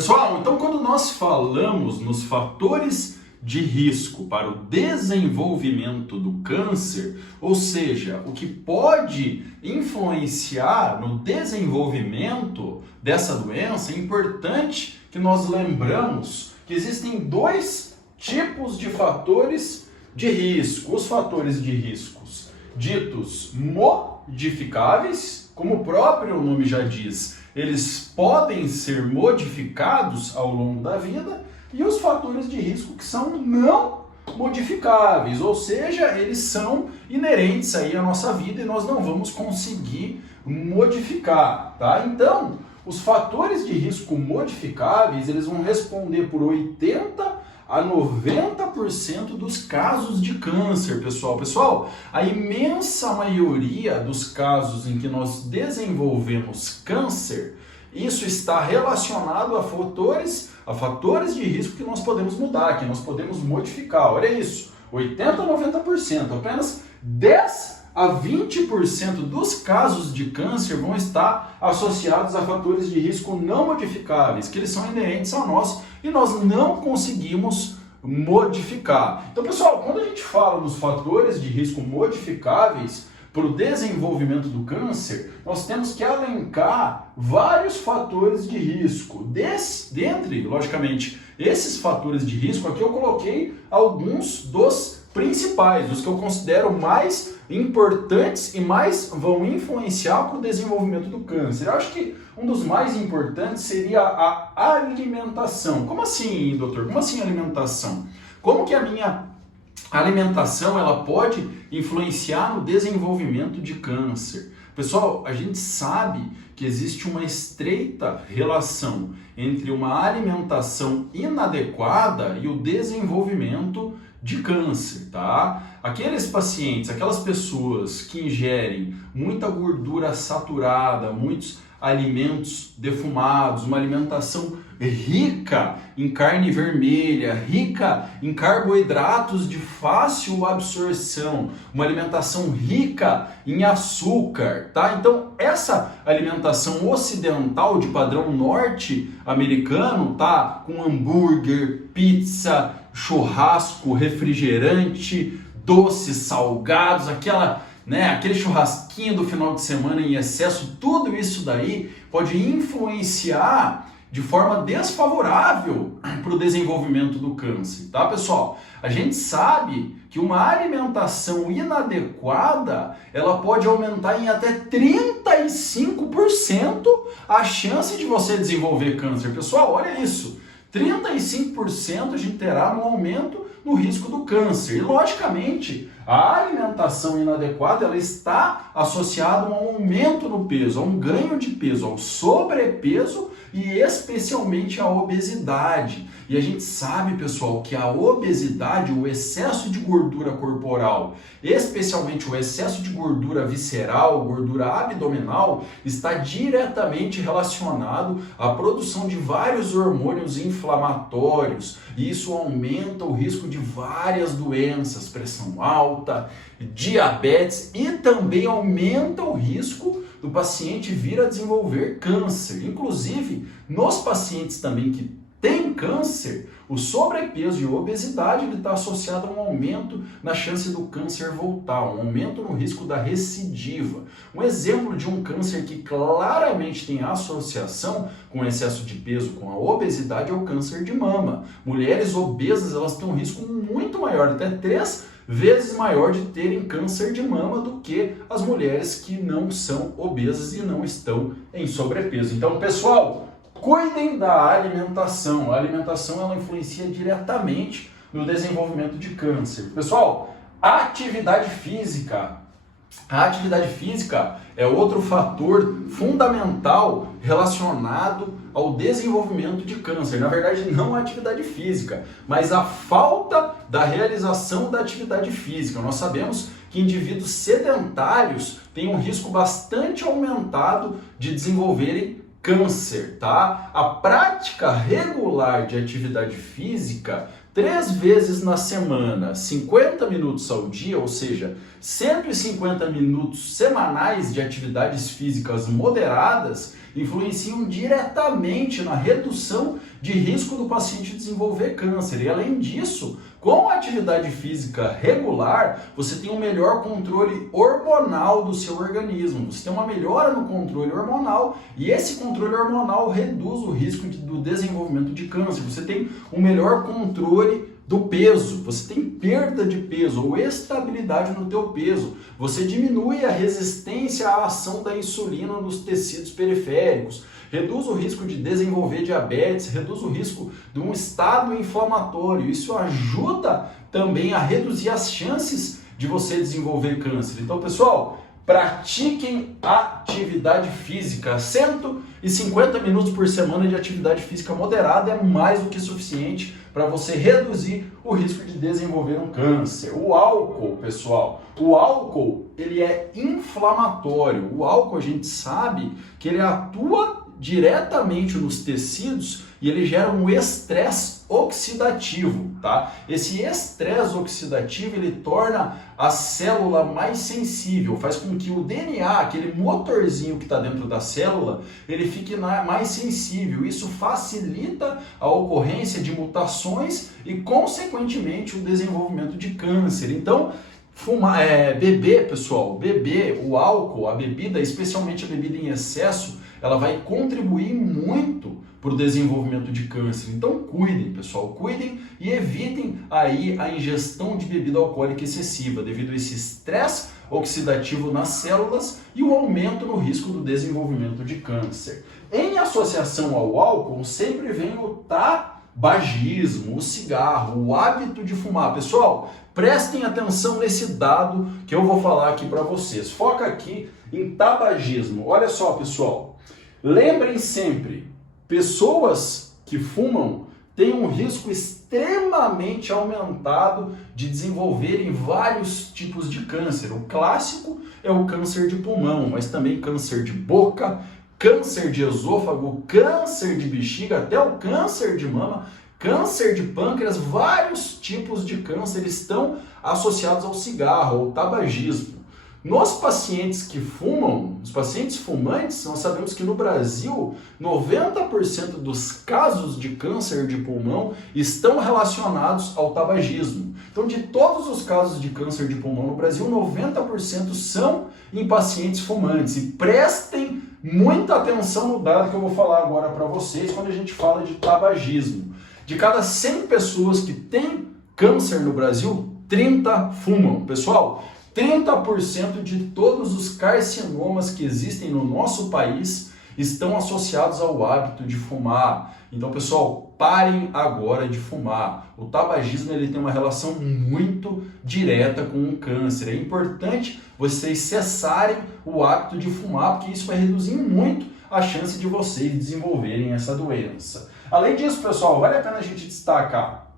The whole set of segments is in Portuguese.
Pessoal, então quando nós falamos nos fatores de risco para o desenvolvimento do câncer, ou seja, o que pode influenciar no desenvolvimento dessa doença, é importante que nós lembramos que existem dois tipos de fatores de risco. Os fatores de riscos ditos modificáveis, como o próprio nome já diz, eles podem ser modificados ao longo da vida, e os fatores de risco que são não modificáveis, ou seja, eles são inerentes aí à nossa vida e nós não vamos conseguir modificar, tá? Então, os fatores de risco modificáveis, eles vão responder por 80 a 90% dos casos de câncer, pessoal. Pessoal, a imensa maioria dos casos em que nós desenvolvemos câncer, isso está relacionado a fatores de risco que nós podemos mudar, que nós podemos modificar. Olha isso, 80 a 90%, apenas 10 a 20% dos casos de câncer vão estar associados a fatores de risco não modificáveis, que eles são inerentes a nós e nós não conseguimos modificar. Então, pessoal, quando a gente fala dos fatores de risco modificáveis para o desenvolvimento do câncer, nós temos que elencar vários fatores de risco. Dentre, logicamente, esses fatores de risco, aqui eu coloquei alguns dos principais, os que eu considero mais importantes e mais vão influenciar para o desenvolvimento do câncer. Eu acho que um dos mais importantes seria a alimentação. Como assim, doutor? Como assim alimentação? Como que a minha alimentação ela pode influenciar no desenvolvimento de câncer? Pessoal, a gente sabe que existe uma estreita relação entre uma alimentação inadequada e o desenvolvimento de câncer, tá? Aqueles pacientes, aquelas pessoas que ingerem muita gordura saturada, muitos alimentos defumados, uma alimentação rica em carne vermelha, rica em carboidratos de fácil absorção, uma alimentação rica em açúcar, tá? Então, essa alimentação ocidental de padrão norte-americano, tá? Com hambúrguer, pizza, churrasco, refrigerante, doces, salgados, aquele churrasquinho do final de semana em excesso, tudo isso daí pode influenciar de forma desfavorável para o desenvolvimento do câncer, tá, pessoal? A gente sabe que uma alimentação inadequada, ela pode aumentar em até 35% a chance de você desenvolver câncer. Pessoal, olha isso, 35% a gente terá um aumento no risco do câncer. E, logicamente, a alimentação inadequada ela está associada a um aumento no peso, a um ganho de peso, ao sobrepeso e especialmente à obesidade. E a gente sabe, pessoal, que a obesidade, o excesso de gordura corporal, especialmente o excesso de gordura visceral, gordura abdominal, está diretamente relacionado à produção de vários hormônios inflamatórios. E isso aumenta o risco de várias doenças, pressão alta, diabetes e também aumenta o risco do paciente vir a desenvolver câncer. Inclusive, nos pacientes também que têm câncer, o sobrepeso e a obesidade está associado a um aumento na chance do câncer voltar, um aumento no risco da recidiva. Um exemplo de um câncer que claramente tem associação com o excesso de peso, com a obesidade, é o câncer de mama. Mulheres obesas elas têm um risco muito maior, até 3 vezes maior de terem câncer de mama do que as mulheres que não são obesas e não estão em sobrepeso. Então, pessoal, cuidem da alimentação. A alimentação ela influencia diretamente no desenvolvimento de câncer. Pessoal, a atividade física. A atividade física é outro fator fundamental relacionado ao desenvolvimento de câncer. Na verdade, não a atividade física, mas a falta da realização da atividade física. Nós sabemos que indivíduos sedentários têm um risco bastante aumentado de desenvolverem câncer, tá? A prática regular de atividade física 3 vezes na semana, 50 minutos ao dia, ou seja, 150 minutos semanais de atividades físicas moderadas, influenciam diretamente na redução de risco do paciente desenvolver câncer. E além disso, com a atividade física regular, você tem um melhor controle hormonal do seu organismo. Você tem uma melhora no controle hormonal e esse controle hormonal reduz o risco do desenvolvimento de câncer. Você tem um melhor controle do peso, você tem perda de peso ou estabilidade no teu peso, você diminui a resistência à ação da insulina nos tecidos periféricos, reduz o risco de desenvolver diabetes, reduz o risco de um estado inflamatório. Isso ajuda também a reduzir as chances de você desenvolver câncer. Então, pessoal, pratiquem atividade física. 150 minutos por semana de atividade física moderada é mais do que suficiente para você reduzir o risco de desenvolver um câncer. O álcool, pessoal, ele é inflamatório. O álcool, a gente sabe que ele atua diretamente nos tecidos e ele gera um estresse oxidativo, tá? Esse estresse oxidativo, ele torna a célula mais sensível, faz com que o DNA, aquele motorzinho que está dentro da célula, ele fique mais sensível. Isso facilita a ocorrência de mutações e, consequentemente, o desenvolvimento de câncer. Então, beber, pessoal, o álcool, a bebida, especialmente a bebida em excesso, ela vai contribuir muito para o desenvolvimento de câncer. Então cuidem, pessoal, cuidem e evitem aí a ingestão de bebida alcoólica excessiva, devido a esse estresse oxidativo nas células e o aumento no risco do desenvolvimento de câncer. Em associação ao álcool, sempre vem o tabagismo, o cigarro, o hábito de fumar. Pessoal, prestem atenção nesse dado que eu vou falar aqui para vocês. Foca aqui em tabagismo. Olha só, pessoal. Lembrem sempre, pessoas que fumam têm um risco extremamente aumentado de desenvolverem vários tipos de câncer. O clássico é o câncer de pulmão, mas também câncer de boca, câncer de esôfago, câncer de bexiga, até o câncer de mama, câncer de pâncreas. Vários tipos de câncer estão associados ao cigarro, ao tabagismo. Nos pacientes que fumam, os pacientes fumantes, nós sabemos que no Brasil, 90% dos casos de câncer de pulmão estão relacionados ao tabagismo. Então, de todos os casos de câncer de pulmão no Brasil, 90% são em pacientes fumantes. E prestem muita atenção no dado que eu vou falar agora para vocês quando a gente fala de tabagismo. De cada 100 pessoas que têm câncer no Brasil, 30 fumam. Pessoal, 30% de todos os carcinomas que existem no nosso país estão associados ao hábito de fumar. Então, pessoal, parem agora de fumar. O tabagismo, ele tem uma relação muito direta com o câncer. É importante vocês cessarem o hábito de fumar, porque isso vai reduzir muito a chance de vocês desenvolverem essa doença. Além disso, pessoal, vale a pena a gente destacar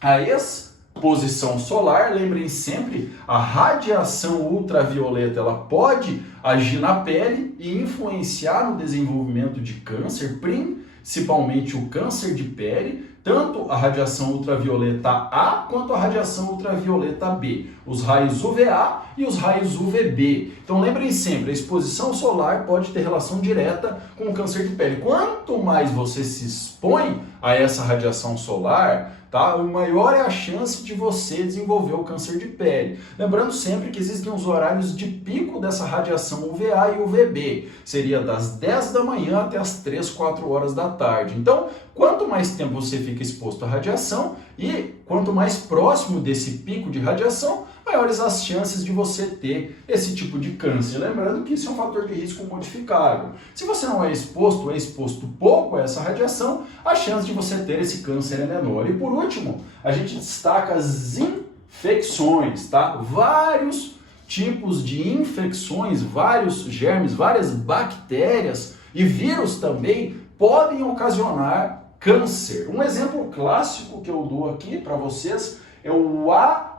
a exposição solar. Lembrem sempre, a radiação ultravioleta, ela pode agir na pele e influenciar no desenvolvimento de câncer, principalmente o câncer de pele, tanto a radiação ultravioleta A quanto a radiação ultravioleta B, os raios UVA e os raios UVB. Então lembrem sempre, a exposição solar pode ter relação direta com o câncer de pele. Quanto mais você se expõe a essa radiação solar, tá? O maior é a chance de você desenvolver o câncer de pele. Lembrando sempre que existem os horários de pico dessa radiação UVA e UVB. Seria das 10 da manhã até as 3, 4 horas da tarde. Então, quanto mais tempo você fica exposto à radiação e quanto mais próximo desse pico de radiação, maiores as chances de você ter esse tipo de câncer. Lembrando que isso é um fator de risco modificável. Se você não é exposto pouco a essa radiação, a chance de você ter esse câncer é menor. E por último, a gente destaca as infecções, tá? Vários tipos de infecções, vários germes, várias bactérias e vírus também podem ocasionar câncer. Um exemplo clássico que eu dou aqui para vocês é o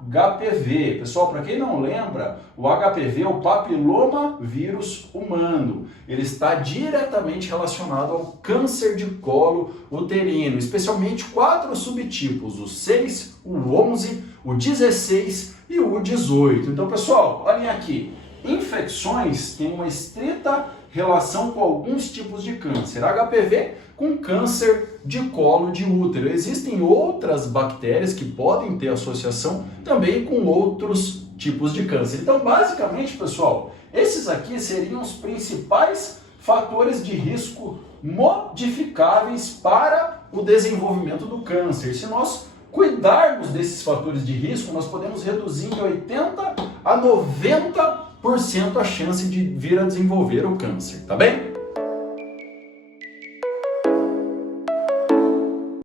HPV. Pessoal, para quem não lembra, o HPV é o papiloma vírus humano. Ele está diretamente relacionado ao câncer de colo uterino, especialmente 4 subtipos, o 6, o 11, o 16 e o 18. Então, pessoal, olhem aqui. Infecções têm uma estreita relação com alguns tipos de câncer. HPV com câncer de colo de útero. Existem outras bactérias que podem ter associação também com outros tipos de câncer. Então, basicamente, pessoal, esses aqui seriam os principais fatores de risco modificáveis para o desenvolvimento do câncer. Se nós cuidarmos desses fatores de risco, nós podemos reduzir em 80 a 90% a chance de vir a desenvolver o câncer, tá bem?